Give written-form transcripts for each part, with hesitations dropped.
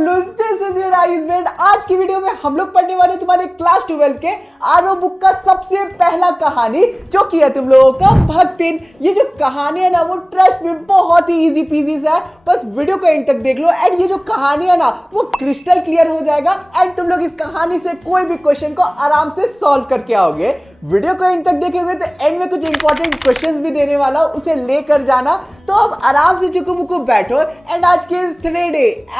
आज की वीडियो में हम लोग पढ़ने वाले तुम्हारे क्लास 12 के आरओ बुक का सबसे पहला कहानी जो कि है तुम लोगों का भक्तिन। ये जो कहानी है ना वो ट्रस्ट में बहुत ही इजी पीजी सा है, बस वीडियो को एंड तक देख लो एंड ये जो कहानी है ना वो क्रिस्टल क्लियर हो जाएगा एंड तुम लोग इस कहानी से कोई भी क्वेश्चन को आराम से सॉल्व करके आओगे। वीडियो को एंड तक देखे हुए तो एंड में कुछ इंपॉर्टेंट क्वेश्चंस भी देने वाला हूं, उसे लेकर जाना। तो अब आराम से चुकू मुकू बैठो एंड आज के इस 3D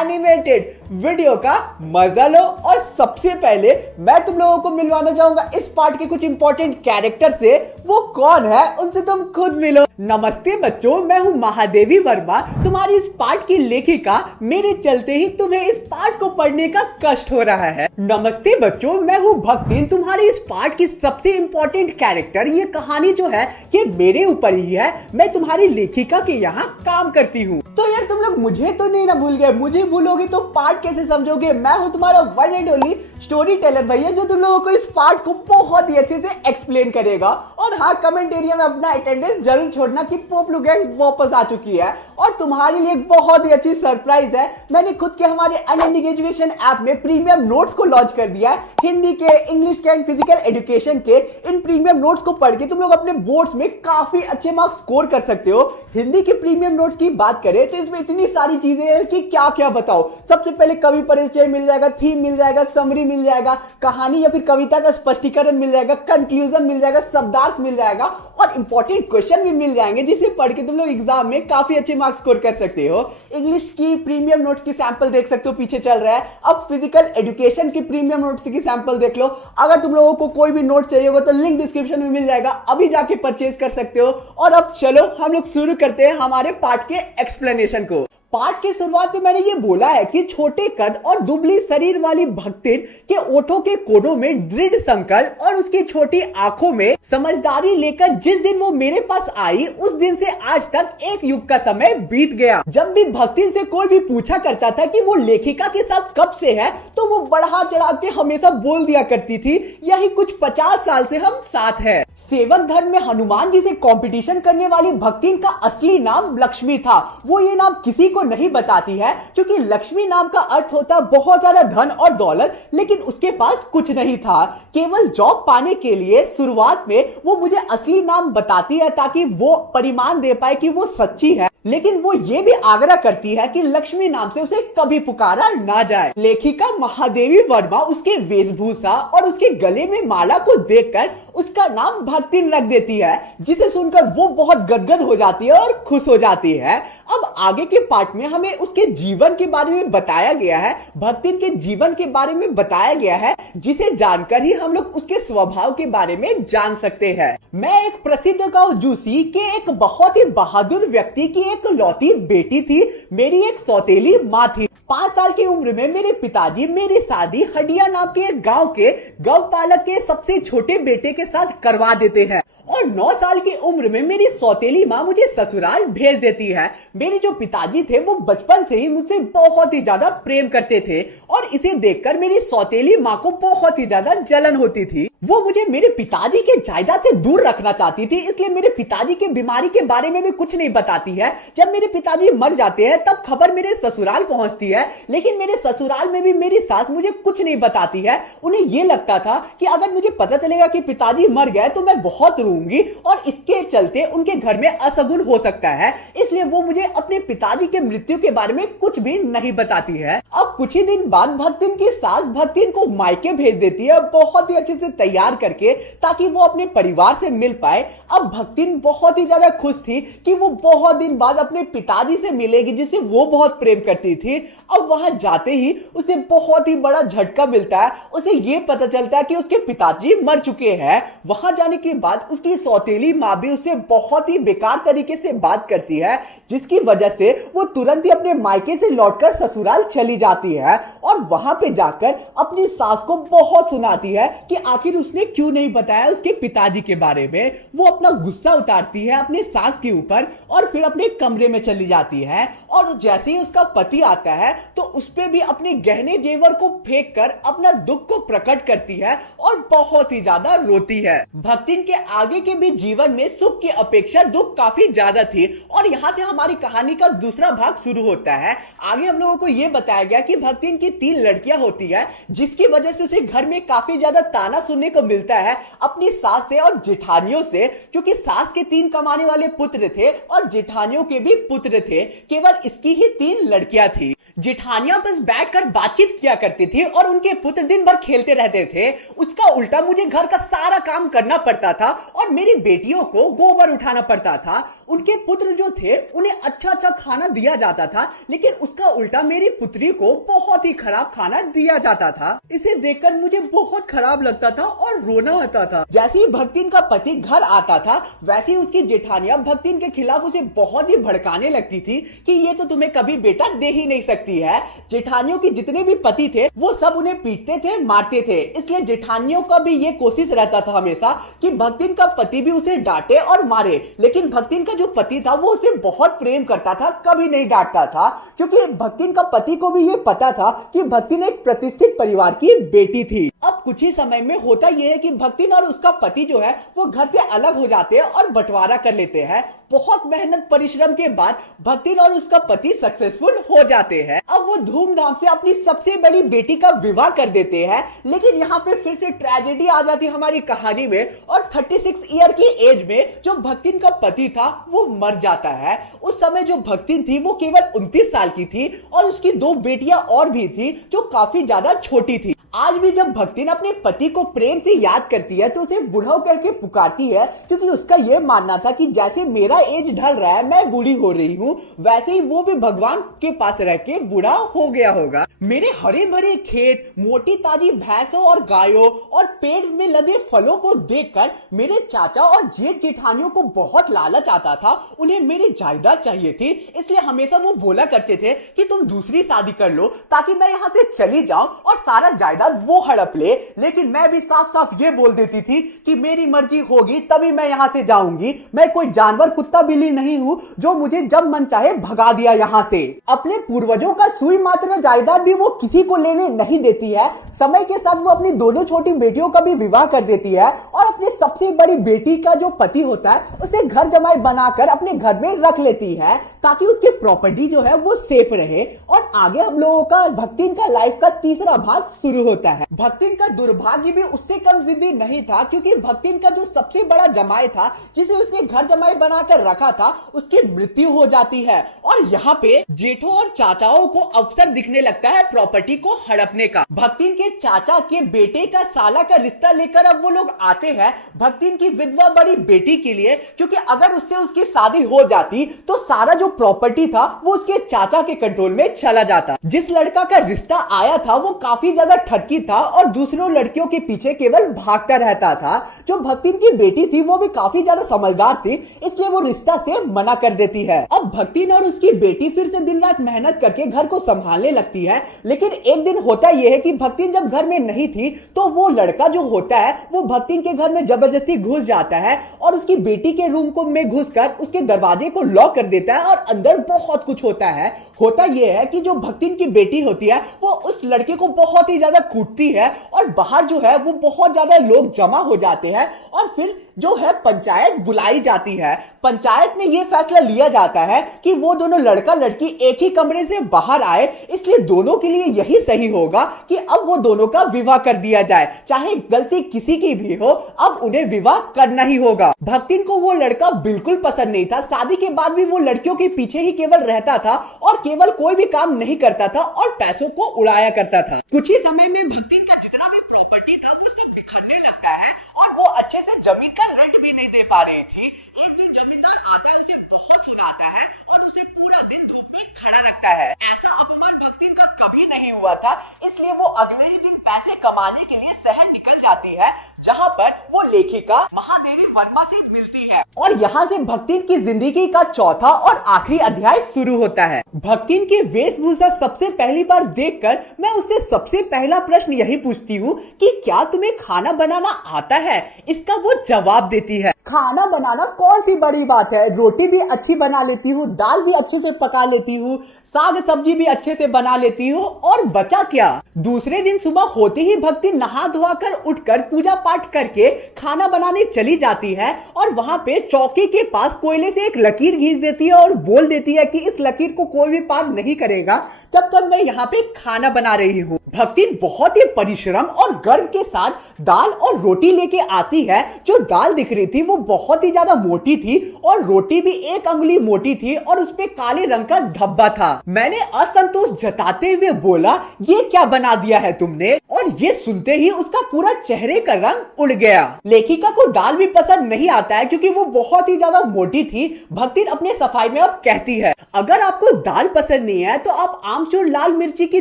एनिमेटेड वीडियो का मजा लो। और सबसे पहले मैं तुम लोगों को मिलवाना चाहूंगा इस पार्ट के कुछ इंपॉर्टेंट कैरेक्टर से। वो कौन है उनसे तुम खुद मिलो। नमस्ते बच्चों, मैं हूं महादेवी वर्मा, तुम्हारी इस पार्ट की लेखिका। मेरे चलते ही तुम्हें इस पार्ट को पढ़ने का कष्ट हो रहा है। नमस्ते बच्चों, मैं हूं भक्तिन, तुम्हारी इस पार्ट की सबसे इंपॉर्टेंट कैरेक्टर। ये कहानी जो है ये मेरे ऊपर ही है, मैं तुम्हारी लेखिका के यहाँ काम करती हूँ। तो यार तुम लोग मुझे तो नहीं ना भूल गए, मुझे भूलोगे तो पार्ट कैसे समझोगे। मैं हूँ तुम्हारा one and only story teller भैया, जो तुम लोगों को इस पार्ट को बहुत ही अच्छे से एक्सप्लेन करेगा। और हाँ, कमेंट एरिया में अपना अटेंडेंस जरूर छोड़ना कि पोपलू गैंग वापस आ चुकी है। और तुम्हारे लिए एक बहुत ही अच्छी सरप्राइज है, मैंने खुद के हमारे अनएंडिंग एजुकेशन ऐप में प्रीमियम नोट्स को लॉन्च कर दिया है। हिंदी के, इंग्लिश के एंड फिजिकल एजुकेशन के इन प्रीमियम नोट्स को पढ़ के तुम लोग अपने बोर्ड्स में काफी अच्छे मार्क्स स्कोर कर सकते हो। हिंदी के प्रीमियम नोट्स की बात करें तो इसमें इतनी सारी चीजें हैं कि क्या क्या बताओ। सबसे पहले कवि परिचय मिल जाएगा, थीम मिल जाएगा, समरी मिल जाएगा, कहानी या फिर कविता का स्पष्टीकरण मिल जाएगा, कंक्लूजन मिल जाएगा, शब्दार्थ मिल जाएगा और इंपॉर्टेंट क्वेश्चन भी मिल जाएंगे जिसे पढ़ के तुम लोग एग्जाम में काफी अच्छे मार्क्स स्कोर कर सकते हो। इंग्लिश की प्रीमियम नोट्स की सैंपल देख सकते हो, पीछे चल रहा है। अब फिजिकल एजुकेशन की प्रीमियम नोट्स की सैंपल देख लो। अगर तुम लोगों को कोई भी नोट चाहिए होगा तो लिंक डिस्क्रिप्शन में मिल जाएगा, अभी जाके परचेज कर सकते हो। और अब चलो हम लोग शुरू करते हैं हमारे पार्ट के एक्सप्लेनेशन को। पार्ट के शुरुआत में मैंने ये बोला है कि छोटे कद और दुबली शरीर वाली भक्तिन के ओठों के कोनों में दृढ़ संकल्प और उसकी छोटी आंखों में समझदारी लेकर जिस दिन वो मेरे पास आई उस दिन से आज तक एक युग का समय बीत गया। जब भी भक्तिन से कोई भी पूछा करता था कि वो लेखिका के साथ कब से है तो वो बढ़ा चढ़ा के हमेशा बोल दिया करती थी यही कुछ 50 साल से हम साथ हैं। सेवक धर्म में हनुमान जी से कंपटीशन करने वाली भक्तिन का असली नाम लक्ष्मी था। वो ये नाम किसी को नहीं बताती है क्योंकि लक्ष्मी नाम का अर्थ होता है बहुत ज्यादा धन और दौलत, लेकिन उसके पास कुछ नहीं था। केवल जॉब पाने के लिए शुरुआत में वो मुझे असली नाम बताती है ताकि वो परिमाण दे पाए कि वो सच्ची है, लेकिन वो ये भी आग्रह करती है कि लक्ष्मी नाम से उसे कभी पुकारा ना जाए। लेखिका महादेवी वर्मा उसके वेशभूषा और उसके गले में माला को देखकर उसका नाम भक्तिन रख देती है, जिसे सुनकर वो बहुत गदगद हो जाती है और खुश हो जाती है। अब आगे के पार्ट में हमें उसके जीवन के बारे में बताया गया है, भक्तिन के जीवन के बारे में बताया गया है, जिसे जानकर ही हम लोग उसके स्वभाव के बारे में जान सकते हैं। मैं एक प्रसिद्ध गांव जूसी के एक बहुत ही बहादुर व्यक्ति की एक लौती बेटी थी। मेरी एक सौतेली माँ थी। 5 साल की उम्र में मेरे पिताजी मेरी शादी हडिया नाम के एक गांव के गौपालक के सबसे छोटे बेटे के साथ करवा देते हैं और 9 साल की उम्र में मेरी सौतेली माँ मुझे ससुराल भेज देती है। मेरे जो पिताजी थे वो बचपन से ही मुझसे बहुत ही ज्यादा प्रेम करते थे और इसे देखकर मेरी सौतेली माँ को बहुत ही ज्यादा जलन होती थी। वो मुझे मेरे पिताजी के जायदाद से दूर रखना चाहती थी, इसलिए मेरे पिताजी के बीमारी के बारे में भी कुछ नहीं बताती है। जब मेरे पिताजी मर जाते हैं तब खबर मेरे ससुराल पहुंचती है, लेकिन मेरे ससुराल में भी मेरी सास मुझे कुछ नहीं बताती है। उन्हें यह लगता था कि अगर मुझे पता चलेगा कि पिताजी मर गए तो मैं बहुत रोऊंगी और इसके चलते उनके घर में असगुन हो सकता है, इसलिए वो मुझे अपने पिताजी के मृत्यु के बारे में कुछ भी नहीं बताती है। अब कुछ ही दिन बाद भक्तिन की सास भक्तिन को मायके भेज देती है बहुत ही अच्छे से तैयार करके, ताकि वो अपने परिवार से मिल पाए। अब भक्तिन बहुत ही ज्यादा खुश थी कि वो बहुत दिन बाद अपने पिताजी से मिलेगी जिसे वो बहुत प्रेम करती थी। अब वहां जाते ही उसे बहुत ही बड़ा झटका मिलता है। उसे ये पता चलता है कि उसके पिताजी मर चुके हैं। वहां जाने के बाद उसकी सौतेली माँ भी उससे बहुत ही बेकार तरीके से बात करती है, जिसकी वजह से वो तुरंत ही अपने मायके से लौटकर ससुराल चली जाती है। और वहां पे जाकर अपनी सास को बहुत सुनाती है कि आखिर उसने क्यों नहीं बताया उसके पिताजी के बारे में। वो अपना गुस्सा उतारती है अपनी सास के ऊपर और फिर अपने कमरे में चली जाती है। और जैसे ही उसका पति आता है तो उस पे भी अपने गहने जेवर को फेंक कर अपना दुख को प्रकट करती है और बहुत ही ज्यादा रोती है। भक्तिन के आगे के भी जीवन में सुख की अपेक्षा दुख काफी ज्यादा थी और यहाँ से हमारी कहानी का दूसरा भाग शुरू होता है। आगे हम लोगों को यह बताया गया कि भक्तिन की 3 लड़कियां होती है जिसकी वजह से उसे घर में काफी ज्यादा ताना सुनने को मिलता है अपनी सास से और जेठानियों से, क्योंकि सास के 3 कमाने वाले पुत्र थे और जेठानियों के भी पुत्र थे। केवल इसकी ही 3 लड़कियां थी। जेठानियां बस बैठकर बातचीत किया करती थी और उनके पुत्र दिन भर खेलते रहते थे। उसका उल्टा मुझे घर का सारा काम करना पड़ता था और मेरी बेटियों को गोबर उठाना पड़ता था। उनके पुत्र जो थे उन्हें अच्छा अच्छा खाना दिया जाता था, लेकिन उसका उल्टा मेरी पुत्री को बहुत ही खराब खाना दिया जाता था। इसे देखकर मुझे बहुत खराब लगता था और रोना आता था। जैसे ही भक्तिन का पति घर आता था वैसे ही उसकी जेठानियां भक्तिन के खिलाफ उसे बहुत ही भड़काने लगती थी कि ये तो तुम्हें कभी बेटा दे ही नहीं सकती है। जेठानियों के जितने भी पति थे वो सब उन्हें पीटते थे, मारते थे। इसलिए जेठानियों का भी ये कोशिश रहता था हमेशा कि भक्तिन का पति भी उसे डांटे और मारे, लेकिन भक्तिन का जो पति था वो उसे बहुत प्रेम करता था, कभी नहीं डांटता था, क्योंकि भक्तिन का पति को भी ये पता था कि भक्तिन एक प्रतिष्ठित परिवार की बेटी थी। अब कुछ ही समय में होता यह है कि भक्तिन और उसका पति जो है वो घर से अलग हो जाते हैं और बंटवारा कर लेते हैं। बहुत मेहनत परिश्रम के बाद भक्तिन और उसका पति सक्सेसफुल हो जाते हैं। अब वो धूमधाम से अपनी सबसे बड़ी बेटी का विवाह कर देते हैं, लेकिन यहाँ पे फिर से ट्रेजेडी आ जाती है हमारी कहानी में और 36 ईयर की एज में जो भक्तिन का पति था वो मर जाता है। उस समय जो भक्तिन थी वो केवल 29 साल की थी और उसकी 2 बेटियां और भी थी जो काफी ज्यादा छोटी थी। आज भी जब भक्तिन अपने पति को प्रेम से याद करती है तो उसे बुढ़ाऊ करके पुकारती है, क्योंकि उसका यह मानना था कि जैसे मेरा एज ढल रहा है, मैं बूढ़ी हो रही हूँ, वैसे ही वो भी भगवान के पास रह के बूढ़ा हो गया होगा। मेरे हरे भरे खेत, मोटी ताजी भैंसों और गायों और पेड़ में लदे फलों को देखकर मेरे चाचा और जेठ जेठानियों को बहुत लालच आता था। उन्हें मेरी जायदाद चाहिए थी, इसलिए हमेशा वो बोला करते थे कि तुम दूसरी शादी कर लो ताकि मैं यहाँ से चली जाऊं और सारा जायदाद वो हड़प ले। लेकिन मैं भी साफ साफ ये बोल देती थी कि मेरी मर्जी होगी तभी मैं यहाँ से जाऊंगी। मैं कोई जानवर कुत्ता बिल्ली नहीं हूँ जो मुझे जब मन चाहे भगा दिया यहाँ से। अपने पूर्वजों का सुई मात्र जायदाद भी वो किसी को लेने नहीं देती है। समय के साथ वो अपनी दोनों छोटी बेटियों का भी विवाह कर देती है और अपनी सबसे बड़ी बेटी का जो पति होता है उसे घर जमाई बनाकर अपने घर में रख लेती है ताकि उसकी प्रॉपर्टी जो है वो सेफ रहे। और आगे हम लोगों का भक्तिन का लाइफ का तीसरा भाग शुरू होता है। भक्तिन का दुर्भाग्य भी उससे कम जिद्दी नहीं था, क्योंकि भक्तिन का जो सबसे बड़ा जमाई था जिसे उसने घर जमाई बनाकर रखा था उसकी मृत्यु हो जाती है और यहाँ पे जेठों और चाचाओं को अवसर दिखने लगता है प्रॉपर्टी को हड़पने का। भक्तिन के चाचा के बेटे का साला का रिश्ता लेकर अब वो लोग आते हैं भक्तिन की विधवा बड़ी बेटी के लिए, क्योंकि अगर उससे उसकी शादी हो जाती तो सारा जो प्रॉपर्टी था वो उसके चाचा के कंट्रोल में चला जाता। जिस लड़का का रिश्ता आया था वो काफी ज्यादा ठरकी था और दूसरों लड़कियों के पीछे केवल भागता रहता था। जो भक्तिन की बेटी थी वो भी काफी ज्यादा समझदार थी, इसलिए वो रिश्ता से मना कर देती है। अब भक्तिन और उसकी बेटी फिर से दिन रात मेहनत करके घर को संभालने लगती है, लेकिन एक दिन होता यह है कि भक्तिन जब घर में नहीं थी तो वो लड़का जो होता है वो भक्तिन के घर में जबरदस्ती घुस जाता है और उसकी बेटी के रूम को में घुसकर उसके दरवाजे को लॉक कर देता है और अंदर बहुत कुछ होता है। होता यह है कि जो भक्तिन की बेटी होती है वो उस लड़के को बहुत ही ज्यादा कूटती है और बाहर जो है वो बहुत ज्यादा लोग जमा हो जाते हैं और फिर जो है पंचायत बुलाई जाती है। पंचायत में यह फैसला लिया जाता है कि वो दोनों लड़का लड़की एक ही कमरे से बाहर आए, इसलिए दोनों के लिए यही सही होगा कि अब वो दोनों का विवाह कर दिया जाए। चाहे गलती किसी की भी हो, अब उन्हें विवाह करना ही होगा। भक्तिन को वो लड़का बिल्कुल पसंद नहीं था। शादी के बाद भी वो लड़कियों के पीछे ही केवल रहता था और केवल कोई भी काम नहीं करता था और पैसों को उड़ाया करता था। कुछ ही समय में भक्तिन का जितना भी प्रॉपर्टी था उससे बिखरने लगता है और वो अच्छे से जमीन का रेंट भी नहीं दे पा रही थी। एक दिन जमींदार आता है, उसे बहुत सुनाता है और उसे पूरा दिन धूप में खड़ा रखता है। ऐसा अपमान भक्तिन का कभी नहीं हुआ था, इसलिए वो अगले ही दिन पैसे कमाने के लिए शहर निकल जाती है, जहाँ पर वो लेखिका महादेवी वर्मा से मिलती है और और यहाँ से भक्तिन की जिंदगी का चौथा और आखिरी अध्याय शुरू होता है। भक्तिन की वेशभूषा सबसे पहली बार देखकर मैं उससे सबसे पहला प्रश्न यही पूछती हूँ कि क्या तुम्हें खाना बनाना आता है? इसका वो जवाब देती है, खाना बनाना कौन सी बड़ी बात है, रोटी भी अच्छी बना लेती हूँ, दाल भी अच्छे से पका लेती हूँ, साग सब्जी भी अच्छे से बना लेती हूँ, और बचा क्या। दूसरे दिन सुबह होते ही भक्ति नहा धोआ कर उठकर पूजा पाठ करके खाना बनाने चली जाती है और वहां पे चौकी के पास कोयले से एक लकीर खींच देती है और बोल देती है कि इस लकीर को कोई भी पार नहीं करेगा जब तक मैं यहाँ पे खाना बना रही हूँ। भक्ति बहुत ही परिश्रम और गर्व के साथ दाल और रोटी लेके आती है। जो दाल दिख रही थी वो बहुत ही ज्यादा मोटी थी और रोटी भी 1 अंगुली मोटी थी और उसपे काले रंग का धब्बा था। मैंने असंतोष जताते हुए बोला, ये क्या बना दिया है तुमने? और ये सुनते ही उसका पूरा चेहरे का रंग उड़ गया। लेखिका को दाल भी पसंद नहीं आता है क्योंकि वो बहुत ही ज्यादा मोटी थी। भक्ति अपने सफाई में अब कहती है, अगर आपको दाल पसंद नहीं है तो आप आमचूर लाल मिर्ची की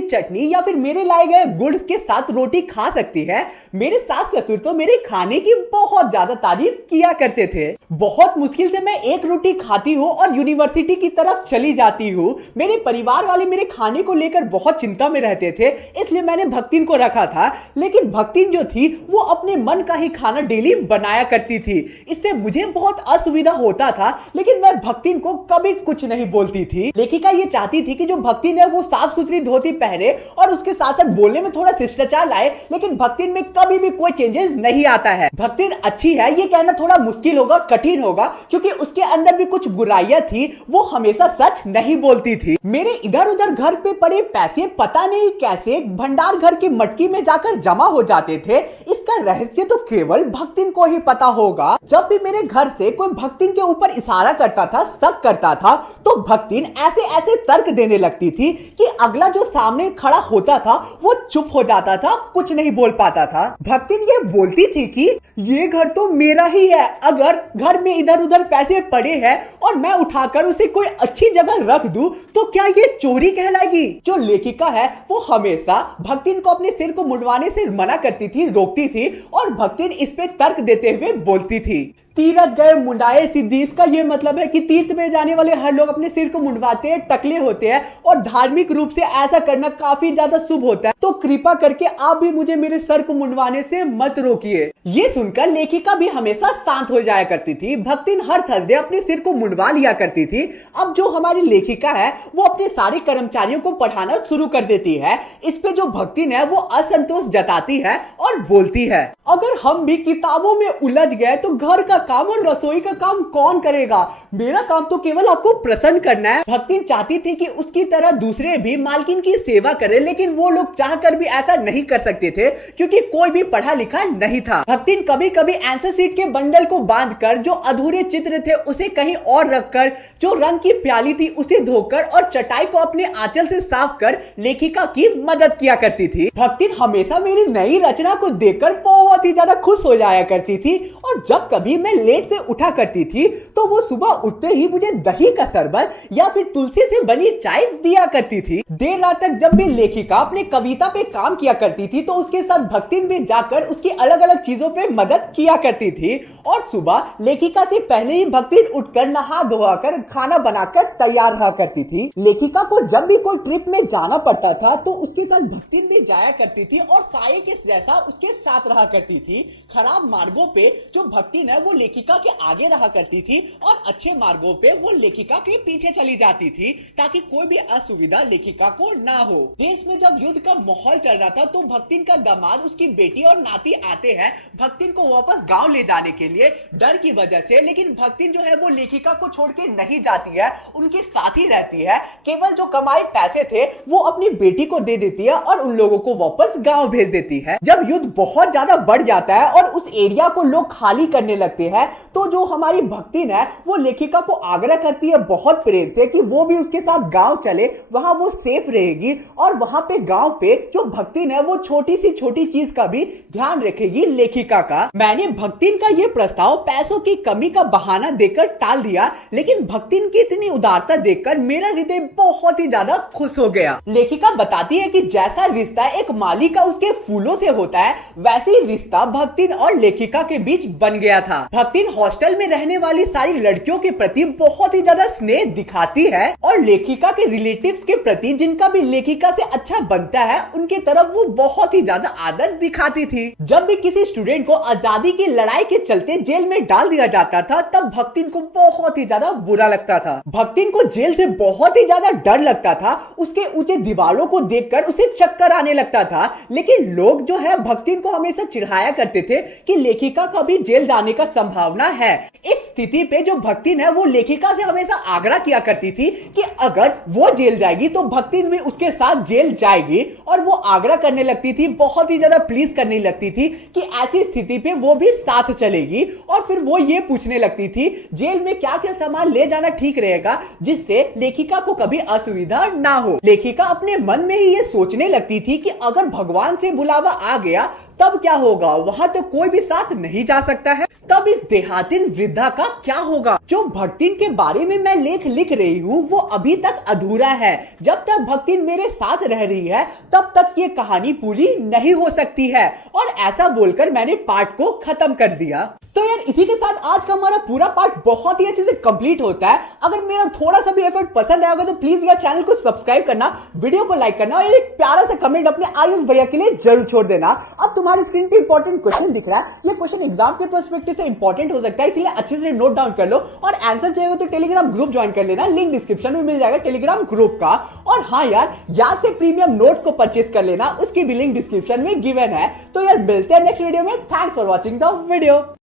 चटनी या फिर मेरे लाए गए गुड़ के साथ रोटी खा सकती है। मेरे सास ससुर तो मेरे खाने की बहुत ज्यादा तारीफ किया करते थे। बहुत मुश्किल से मैं 1 रोटी खाती हूँ और यूनिवर्सिटी की तरफ चली जाती हूँ। मेरे परिवार वाले मेरे खाने को लेकर बहुत चिंता में रहते थे, इसलिए मैंने भक्तिन को रखा था। लेकिन भक्तिन जो थी वो अपने मन का ही खाना डेली बनाया करती थी। इससे मुझे बहुत असुविधा होता था, लेकिन मैं भक्तिन को कभी कुछ नहीं बोलती थी। लेखिका ये चाहती थी कि जो भक्तिन है वो साफ सुथरी धोती पहने और उसके साथ साथ बोलने में थोड़ा शिष्टाचार लाए, लेकिन भक्तिन में कभी भी कोई चेंजेस नहीं आता है। भक्तिन अच्छी है ये कहना थोड़ा मुश्किल होगा, कठिन होगा, क्योंकि उसके अंदर भी कुछ बुराइयां थी। वो हमेशा सच नहीं बोलती थी। मेरे इधर उधर घर पे पड़े पैसे पता नहीं कैसे भंडार घर की मटकी में जाकर जमा हो जाते थे। इसका रहस्य तो केवल भक्तिन को ही पता होगा। जब भी मेरे घर से कोई भक्तिन के ऊपर इशारा करता था, शक करता था, तो भक्तिन ऐसे ऐसे तर्क देने लगती थी कि अगला जो सामने खड़ा होता था वो चुप हो जाता था, कुछ नहीं बोल पाता था। भक्तिन ये बोलती थी कि ये घर तो मेरा ही है, अगर घर में इधर उधर पैसे पड़े हैं और मैं उठाकर उसे कोई अच्छी जगह रख दूं तो क्या ये चोरी कहलाएगी? जो लेखिका है वो हमेशा भक्तिन को अपने सिर को मुंडवाने से मना करती थी, रोकती थी और भक्तिन इस पे तर्क देते हुए बोलती थी, तीरथ गए मुंडाए सिद्धि। इसका ये मतलब है कि तीर्थ में जाने वाले हर लोग अपने सिर को मुंडवाते हैं, टकले होते हैं और धार्मिक रूप से ऐसा करना काफी ज्यादा शुभ होता है। तो कृपा करके आप भी मुझे मेरे सर को मुंडवाने से मत रोकिए। ये सुनकर लेखिका भी हमेशा शांत हो जाया करती थी। भक्तिन हर थर्सडे अपने सिर को मुंडवा लिया करती थी। अब जो हमारी लेखिका है वो अपने सारे कर्मचारियों को पढ़ाना शुरू कर देती है। इस पे जो भक्तिन है वो असंतोष जताती है और बोलती है, अगर हम भी किताबों में उलझ गए तो घर का काम और रसोई का काम कौन करेगा? मेरा काम तो केवल आपको प्रसन्न करना है। भक्तिन चाहती थी कि उसकी तरह दूसरे भी मालकिन की सेवा करें, लेकिन वो लोग चाहकर भी ऐसा नहीं कर सकते थे क्योंकि कोई भी पढ़ा लिखा नहीं था। भक्तिन कभी कभी आंसर शीट के बंडल को बांधकर जो अधूरे चित्र थे उसे कहीं और रखकर, जो रंग की प्याली थी उसे धोकर और चटाई को अपने आंचल से साफ कर लेखिका की मदद किया करती थी। भक्तिन हमेशा मेरी नई रचना को देखकर बहुत ही ज्यादा खुश हो जाया करती थी और जब कभी मैं लेट से उठा करती थी तो वो सुबह उठते ही मुझे दही का शरबत या फिर तुलसी से बनी चाय दिया करती थी। देर रात तक जब भी लेखिका अपने कविता पे काम किया करती थी तो उसके साथ भक्तिन भी जाकर उसकी अलग अलग चीजों पे मदद किया करती थी और सुबह लेखिका से पहले ही भक्तिन उठकर नहा धोकर खाना बनाकर तैयार रहा करती थी। लेखिका को जब भी कोई ट्रिप में जाना पड़ता था तो उसके साथ भक्तिन भी जाया करती थी और साये के जैसा उसके साथ रहा करती थी। खराब मार्गों पे जो भक्तिन है वो लेखिका के आगे रहा करती थी और अच्छे मार्गों पे वो लेखिका के पीछे चली जाती थी ताकि कोई भी असुविधा लेखिका को ना हो। देश में जब युद्ध का माहौल चल रहा था तो भक्तिन का दामाद, उसकी बेटी और नाती आते हैं भक्तिन को वापस गांव ले जाने के लिए डर की वजह से। लेकिन भक्तिन जो है वो लेखिका को छोड़ के नहीं जाती है, उनके साथ ही रहती है। केवल जो कमाए पैसे थे वो अपनी बेटी को दे देती है और उन लोगों को वापस गांव भेज देती है। जब युद्ध बहुत ज्यादा बढ़ जाता है और उस एरिया को लोग खाली करने लगते हैं तो जो हमारी भक्तिन है वो लेखिका को आग्रह करती है बहुत प्रेम से कि वो भी उसके साथ गांव चले, वहां वो सेफ रहेगी और वहां पे गांव पे जो भक्तिन है वो छोटी सी छोटी चीज का भी ध्यान रखेगी लेखिका का। मैंने भक्तिन का ये प्रस्ताव पैसों की कमी का बहाना देकर टाल दिया, लेकिन भक्तिन की इतनी उदारता देखकर मेरा हृदय बहुत ही ज्यादा खुश हो गया। लेखिका बताती है कि जैसा रिश्ता एक माली का उसके फूलों से होता है वैसे ही रिश्ता भक्तिन और लेखिका के बीच बन गया था। भक्तिन हॉस्टल में रहने वाली सारी लड़कियों के प्रति बहुत ही ज्यादा स्नेह दिखाती है और लेखिका के रिलेटिव्स के प्रति जिनका भी लेखिका से अच्छा बनता है उनके तरफ वो बहुत ही ज्यादा आदर दिखाती थी। जब भी किसी स्टूडेंट को आजादी की लड़ाई के चलते जेल में डाल दिया जाता था तब भक्तिन को बहुत ही ज्यादा बुरा लगता था। भक्तिन को जेल से बहुत ही ज्यादा डर लगता था, उसके ऊंचे दीवारों को देखकर उसे चक्कर आने लगता था। लेकिन लोग जो है भक्तिन को हमेशा चिढ़ाया करते थे कि लेखिका का भी जेल जाने का संभावना है। इस स्थिति पे जो भक्तिन है वो लेखिका से हमेशा आग्रह किया करती थी कि अगर वो जेल जाएगी तो भक्तिन भी उसके साथ जेल जाएगी और वो आग्रह करने लगती थी, बहुत ही ज्यादा प्लीज करने लगती थी कि ऐसी स्थिति पे वो भी साथ चलेगी। और फिर वो ये पूछने लगती थी जेल में क्या क्या सामान ले जाना ठीक रहेगा जिससे लेखिका को कभी असुविधा ना हो। लेखिका अपने मन में ही ये सोचने लगती थी कि अगर भगवान से बुलावा आ गया तब क्या होगा, वहां तो कोई भी साथ नहीं जा सकता है, तब इस देहातीन वृद्धा का क्या होगा। जो भक्तिन के बारे में मैं लेख लिख रही हूँ वो अभी तक अधूरा है। जब तक भक्तिन मेरे साथ रह रही है तब तक ये कहानी पूरी नहीं हो सकती है। और ऐसा बोलकर मैंने पार्ट को खत्म कर दिया। तो यार इसी के साथ आज का हमारा पूरा पार्ट बहुत ही अच्छे से कंप्लीट होता है। अगर मेरा थोड़ा सा भी एफर्ट पसंद आएगा तो प्लीज यार चैनल को सब्सक्राइब करना, वीडियो को लाइक करना और एक प्यारा सा कमेंट अपने आयुष भैया के लिए जरूर छोड़ देना। अब तुम्हारी स्क्रीन पे इंपॉर्टेंट क्वेश्चन दिख रहा है, ये क्वेश्चन एग्जाम के पर्सपेक्टिव से इंपॉर्टेंट हो सकता है, इसलिए अच्छे से नोट डाउन कर लो और आंसर चाहिए तो टेलीग्राम ग्रुप ज्वाइन कर लेना, लिंक डिस्क्रिप्शन में मिल जाएगा टेलीग्राम ग्रुप का। और हाँ यार याद से प्रीमियम नोट्स को परचेस कर लेना, उसकी भी लिंक डिस्क्रिप्शन में गिवन है। तो यार मिलते हैं नेक्स्ट वीडियो में। Thanks for watching the video.